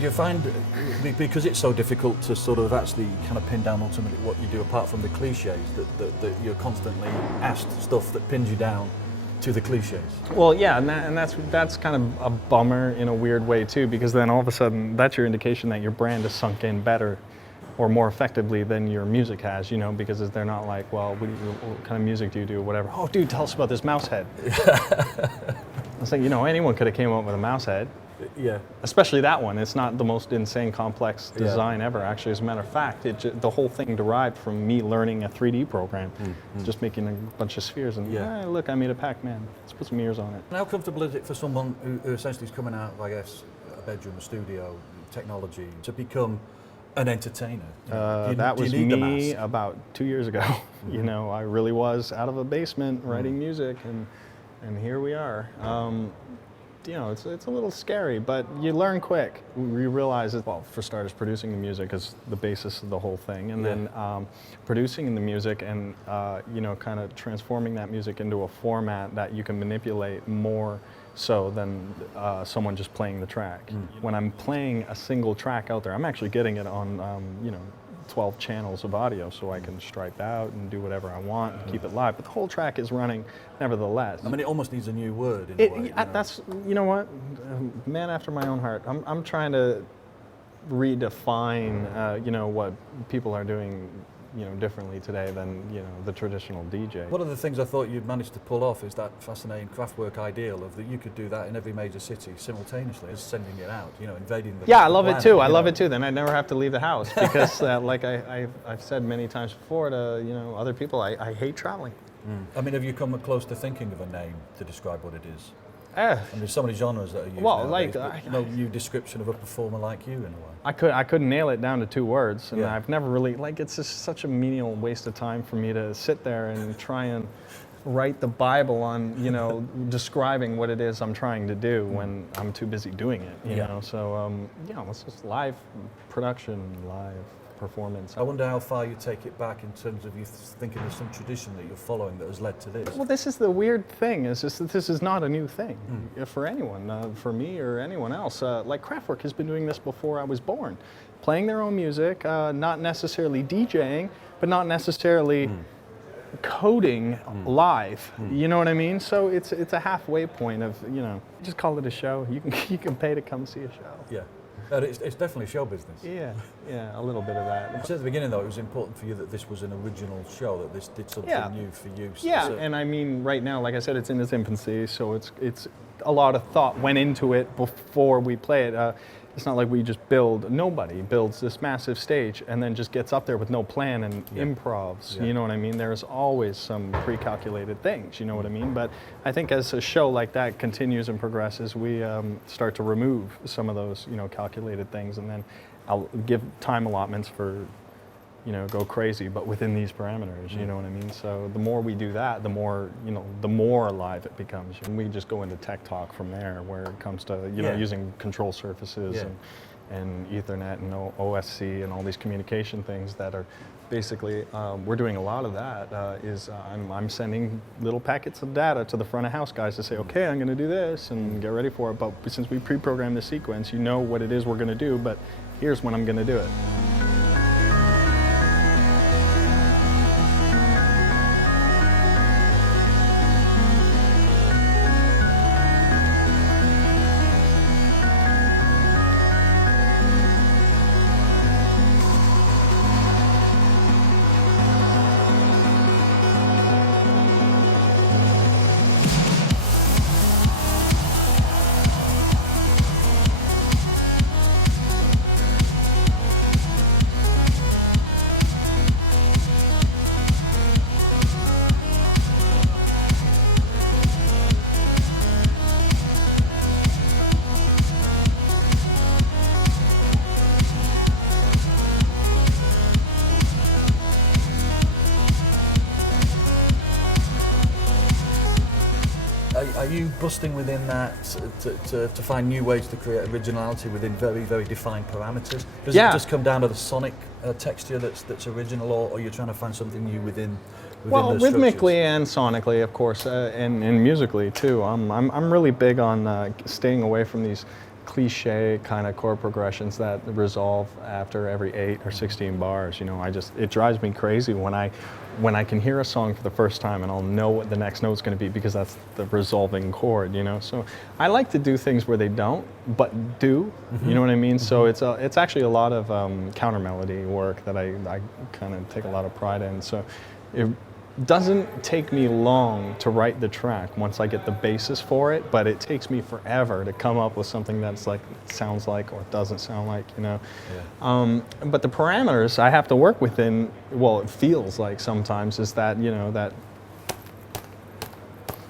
you find, because it's so difficult to sort of actually kind of pin down ultimately what you do apart from the cliches, that you're constantly asked stuff that pins you down to the cliches? Well, yeah, and that's kind of a bummer in a weird way too, because then all of a sudden that's your indication that your brand is sunk in better or more effectively than your music has, you know, because they're not like, well, what kind of music do you do, whatever. Oh, dude, tell us about this mouse head. I was like, you know, anyone could have came up with a mouse head. Yeah. Especially that one. It's not the most insane, complex design ever, actually. As a matter of fact, the whole thing derived from me learning a 3D program, just making a bunch of spheres. And look, I made a Pac-Man. Let's put some ears on it. And how comfortable is it for someone who essentially is coming out of, I guess, a bedroom, a studio, technology, to become an entertainer? That was me about 2 years ago. You know, I really was out of a basement writing music, and here we are. You know, it's a little scary, but you learn quick. You realize that, well, for starters, producing the music is the basis of the whole thing, and then producing the music and, you know, kind of transforming that music into a format that you can manipulate more so than someone just playing the track. When I'm playing a single track out there, I'm actually getting it on, you know, 12 channels of audio, so I can stripe out and do whatever I want and keep it live. But the whole track is running nevertheless. I mean, it almost needs a new word in a way. That's, you know what, man after my own heart. I'm trying to redefine, you know, what people are doing, you know, differently today than, you know, the traditional DJ. One of the things I thought you'd managed to pull off is that fascinating Kraftwerk ideal of that you could do that in every major city simultaneously as sending it out, you know, invading the I love it too. I love it too. Then I'd never have to leave the house because, like I've said many times before to, you know, other people, I hate traveling. I mean, have you come close to thinking of a name to describe what it is? I mean, there's so many genres that are used nowadays, but no new description of a performer like you in a way. I couldn't nail it down to 2 words, and I've never really, like, it's just such a menial waste of time for me to sit there and try and write the Bible on, you know, describing what it is I'm trying to do when I'm too busy doing it, you know. So, you know, it's just live production, live performance. I wonder how far you take it back in terms of you thinking there's some tradition that you're following that has led to this. Well, this is the weird thing, is just that this is not a new thing for anyone, for me or anyone else. Like Kraftwerk has been doing this before I was born, playing their own music, not necessarily DJing, but not necessarily coding live. You know what I mean? So it's a halfway point of, you know, just call it a show. You can pay to come see a show. Yeah. It's definitely show business. Yeah, a little bit of that. You said at the beginning, though, it was important for you that this was an original show, that this did something new for you. Yeah, and I mean, right now, like I said, it's in its infancy, so it's a lot of thought went into it before we play it. It's not like we just nobody builds this massive stage and then just gets up there with no plan and improvs, you know what I mean? There's always some pre-calculated things, you know what I mean? But I think as a show like that continues and progresses, we start to remove some of those, you know, calculated things, and then I'll give time allotments for, you know, go crazy, but within these parameters, you know what I mean? So the more we do that, the more, you know, the more alive it becomes. And we just go into tech talk from there, where it comes to, you know, using control surfaces and Ethernet and OSC and all these communication things that are basically, we're doing a lot of that, I'm sending little packets of data to the front of house guys to say, okay, I'm gonna do this and get ready for it, but since we pre-programmed the sequence, you know what it is we're gonna do, but here's when I'm gonna do it. Are you busting within that to find new ways to create originality within very, very defined parameters? Does it just come down to the sonic texture that's original, or you're trying to find something new within well, the rhythmically and sonically, of course, and musically too. I'm really big on staying away from these cliche kind of chord progressions that resolve after every 8 or 16 bars. You know, it drives me crazy when I can hear a song for the first time and I'll know what the next note's going to be because that's the resolving chord, you know. So I like to do things where they don't, but do, you know what I mean? So it's actually a lot of counter melody work that I kind of take a lot of pride in. So it doesn't take me long to write the track once I get the basis for it, but it takes me forever to come up with something that's like sounds like or doesn't sound like, you know. Yeah. But the parameters I have to work within, well, it feels like sometimes is that, you know, that.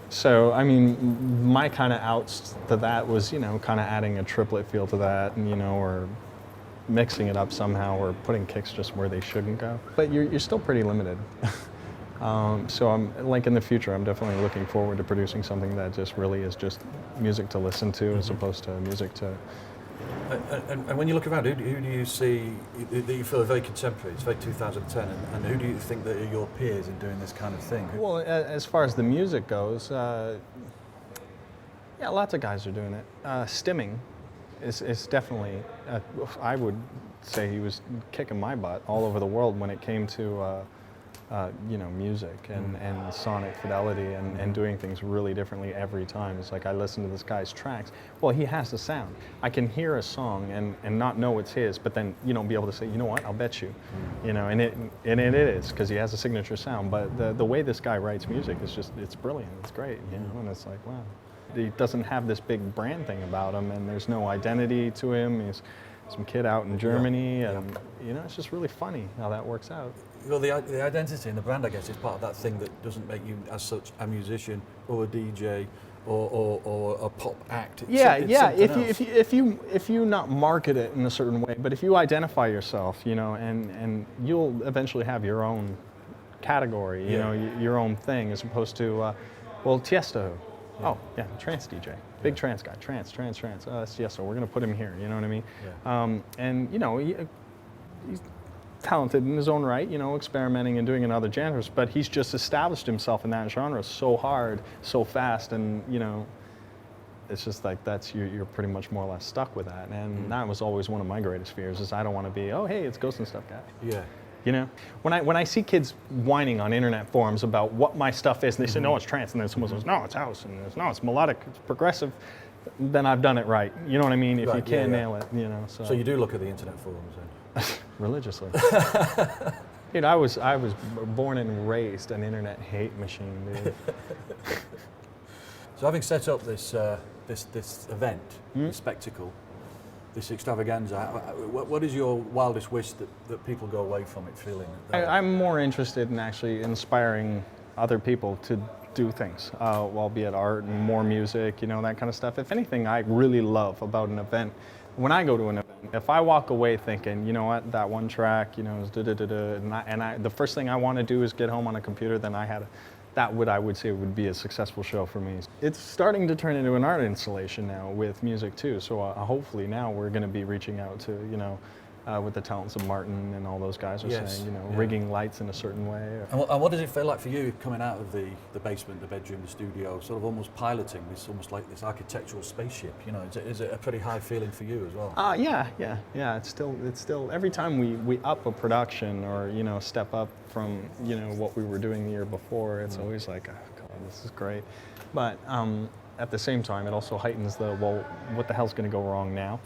So I mean, my kind of outs to that was, you know, kind of adding a triplet feel to that, and you know, or mixing it up somehow, or putting kicks just where they shouldn't go. But you're still pretty limited. So I'm like in the future, I'm definitely looking forward to producing something that just really is just music to listen to as opposed to music to. And when you look around, who do you see that you feel are very contemporary? It's very 2010, and who do you think that are your peers in doing this kind of thing? Well, as far as the music goes, yeah, lots of guys are doing it. Stimming is definitely, I would say he was kicking my butt all over the world when it came to you know, music and sonic fidelity and doing things really differently every time. It's like I listen to this guy's tracks. Well, he has the sound. I can hear a song and not know it's his, but then, you know, be able to say, you know what, I'll bet you. You know, and it is, because he has a signature sound. But the way this guy writes music is just, it's brilliant. It's great, you know, and it's like, wow. He doesn't have this big brand thing about him, and there's no identity to him. He's some kid out in Germany, and you know, it's just really funny how that works out. Well, the identity and the brand, I guess, is part of that thing that doesn't make you, as such, a musician or a DJ or a pop act. If you not market it in a certain way, but if you identify yourself, you know, and you'll eventually have your own category, you know, your own thing, as opposed to, well, Tiesto. Yeah. Oh, yeah, trance DJ. Big trance guy. Trance. Oh, that's Tiesto. We're going to put him here, you know what I mean? Yeah. And, you know, he's talented in his own right, you know, experimenting and doing in other genres, but he's just established himself in that genre so hard, so fast, and, you know, it's just like you're pretty much more or less stuck with that. And that was always one of my greatest fears, is I don't want to be, oh, hey, it's Ghost and Stuff guy. Yeah. You know, when I see kids whining on internet forums about what my stuff is, and they say, no, it's trance, and then someone says, no, it's house, and no, it's melodic, it's progressive, then I've done it right. You know what I mean? If you can't nail it, you know. So you do look at the internet forums then? Religiously. Dude, I was born and raised an internet hate machine, dude. So having set up this event, this spectacle, this extravaganza, what is your wildest wish that people go away from it feeling? I'm more interested in actually inspiring other people to do things, albeit art and more music, you know, that kind of stuff. If anything, I really love about an event, when I go to an event, if I walk away thinking, you know what, that one track, you know, is da-da-da-da, and the first thing I want to do is get home on a computer, then I would say would be a successful show for me. It's starting to turn into an art installation now with music too, so hopefully now we're going to be reaching out to, you know, with the talents of Martin and all those guys are saying, you know, rigging lights in a certain way. And what does it feel like for you coming out of the basement, the bedroom, the studio, sort of almost piloting this, almost like this architectural spaceship, you know, is it a pretty high feeling for you as well? Yeah, it's still, every time we up a production or, you know, step up from, you know, what we were doing the year before, it's always like, oh God, this is great. But at the same time, it also heightens well, what the hell's going to go wrong now?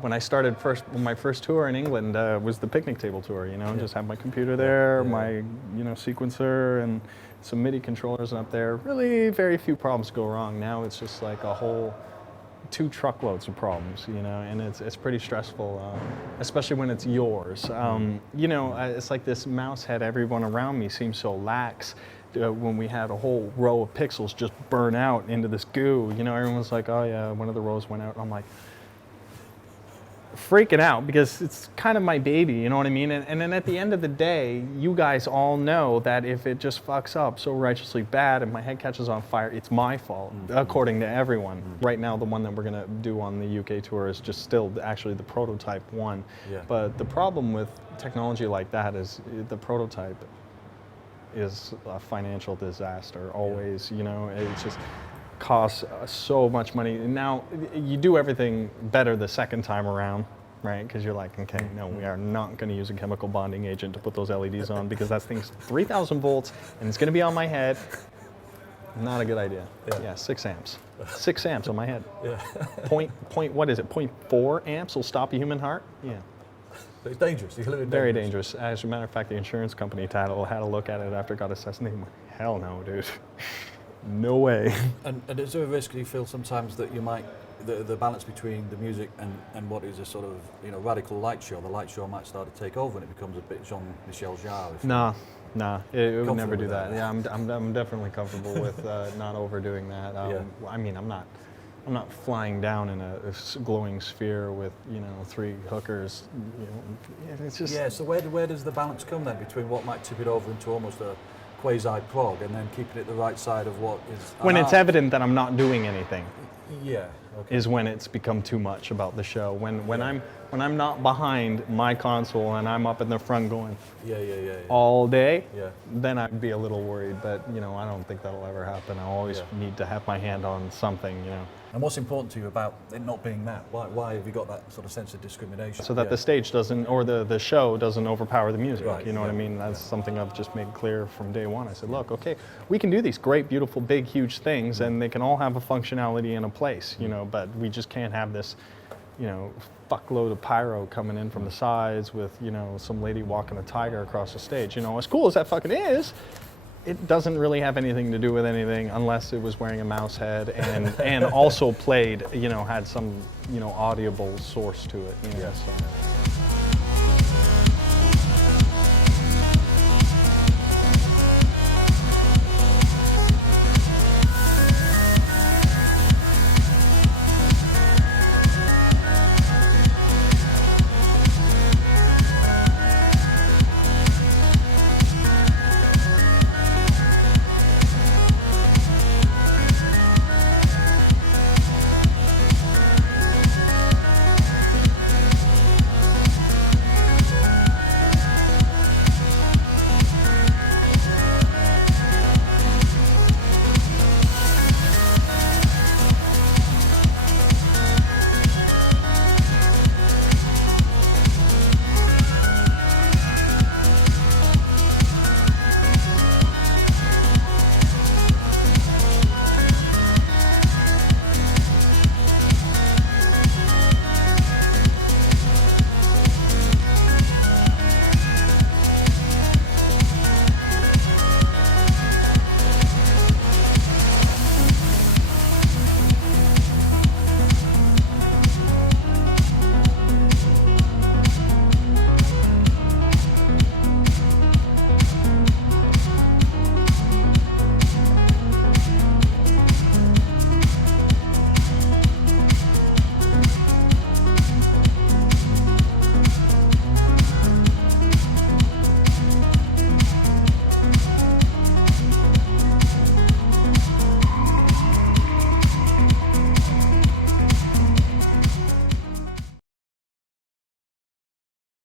When I started my first tour in England was the picnic table tour, you know, just have my computer there, my, you know, sequencer and some MIDI controllers up there. Really very few problems go wrong. Now it's just like a whole 2 truckloads of problems, you know, and it's pretty stressful, especially when it's yours. You know, it's like this mouse head, everyone around me seems so lax. When we had a whole row of pixels just burn out into this goo, you know, everyone's like, oh yeah, one of the rows went out. I'm like, freaking out because it's kind of my baby, you know what I mean? And then at the end of the day, you guys all know that if it just fucks up so righteously bad and my head catches on fire, it's my fault, according to everyone. Right now, the one that we're gonna do on the UK tour is just still actually the prototype one. But the problem with technology like that is the prototype is a financial disaster always, you know, it's just costs so much money. Now, you do everything better the second time around, right? Because you're like, okay, no, we are not going to use a chemical bonding agent to put those LEDs on because that thing's 3,000 volts and it's going to be on my head. Not a good idea. Yeah, 6 amps. 6 amps on my head. Yeah. What is it? 0.4 amps will stop a human heart? Yeah. It's dangerous. You're living Very dangerous. As a matter of fact, the insurance company had a look at it after it got assessed and they went, hell no, dude. No way. And is there a risk you feel sometimes that you might, the balance between the music and what is a sort of, you know, radical light show, the light show might start to take over and it becomes a bit Jean-Michel Jarre? Nah, it would never do with that. that? Yeah, I'm definitely comfortable with not overdoing that. I mean, I'm not flying down in a glowing sphere with, you know, 3 hookers. You know, it's just. Yeah. So where does the balance come then between what might tip it over into almost a quasi-prog and then keeping it the right side of what is? When it's evident that I'm not doing anything. Yeah. Okay. Is when it's become too much about the show. When I'm not behind my console and I'm up in the front going Yeah. all day, Yeah. then I'd be a little worried. But you know, I don't think that'll ever happen. I always need to have my hand on something, you know. And what's important to you about it not being that? Why have you got that sort of sense of discrimination? So that the stage doesn't, or the show doesn't overpower the music. Right, You know what I mean? That's something I've just made clear from day one. I said, look, okay, we can do these great, beautiful, big, huge things, and they can all have a functionality and a place, you know, but we just can't have this, you know, fuckload of pyro coming in from the sides with, you know, some lady walking a tiger across the stage. You know, as cool as that fucking is, it doesn't really have anything to do with anything unless it was wearing a mouse head and also played, you know, had some, you know, audible source to it. You know, so.